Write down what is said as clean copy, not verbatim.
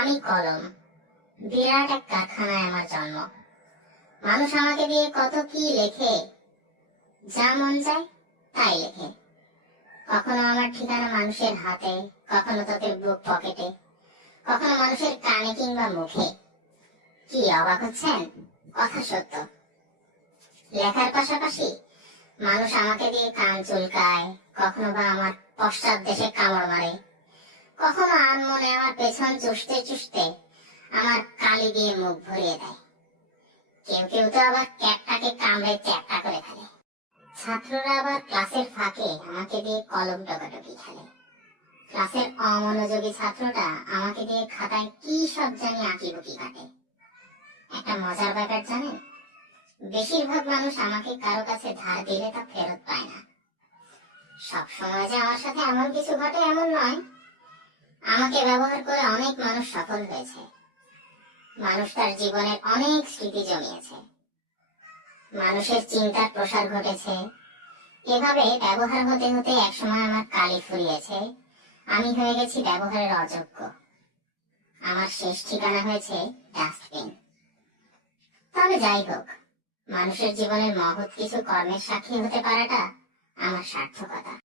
আমি কলম, বিরাট এক কারখানায় আমার জন্ম। মানুষ আমাকে দিয়ে কত কি লেখে, যা মন চায় তাই লেখে। কখনো আমার ঠিকানা মানুষের হাতে, কখনো তাদের বুক পকেটে, কখনো মানুষের কানে কিংবা মুখে। কি অবাক হচ্ছেন? কথা সত্য। লেখার পাশাপাশি মানুষ আমাকে দিয়ে কান চুলকায়, কখনো বা আমার পশ্চাৎ দেশে কামড় মারে, কখনো আনমনে আমার পেছন চুষতে চুষতে আমার কালি দিয়ে মুখ ভরিয়ে দেয়। কেউ কেউ তো আবার ক্যাপটাকে কামড়ে চ্যাপটা করে ফেলে। ছাত্ররা আবার ক্লাসের ফাঁকে আমাকে দিয়ে কলম টকাটকি খেলে। ক্লাসের অমনোযোগী ছাত্রটা আমাকে দিয়ে খাতায় কি সব জানি আঁকিবুকি কাটে। একটা মজার ব্যাপার জানেন, বেশিরভাগ মানুষ আমাকে কারো কাছে ধার দিলে তা ফেরত পায় না। সবসময় যে আমার সাথে এমন কিছু ঘটে এমন নয়। আমাকে ব্যবহার করে অনেক মানুষ সফল হয়েছে। মানুষ তার জীবনের অনেক স্মৃতি জমিয়েছে, মানুষের চিন্তার প্রসার ঘটেছে। এভাবে ব্যবহার হতে হতে একসময় আমার কালি ফুরিয়েছে, আমি হয়ে গেছি ব্যবহারের অযোগ্য। আমার শেষ ঠিকানা হয়েছে ডাস্টবিন। তবে যাই হোক, মানুষের জীবনের মহৎ কিছু কর্মের সাক্ষী হতে পারাটা আমার সার্থকতা।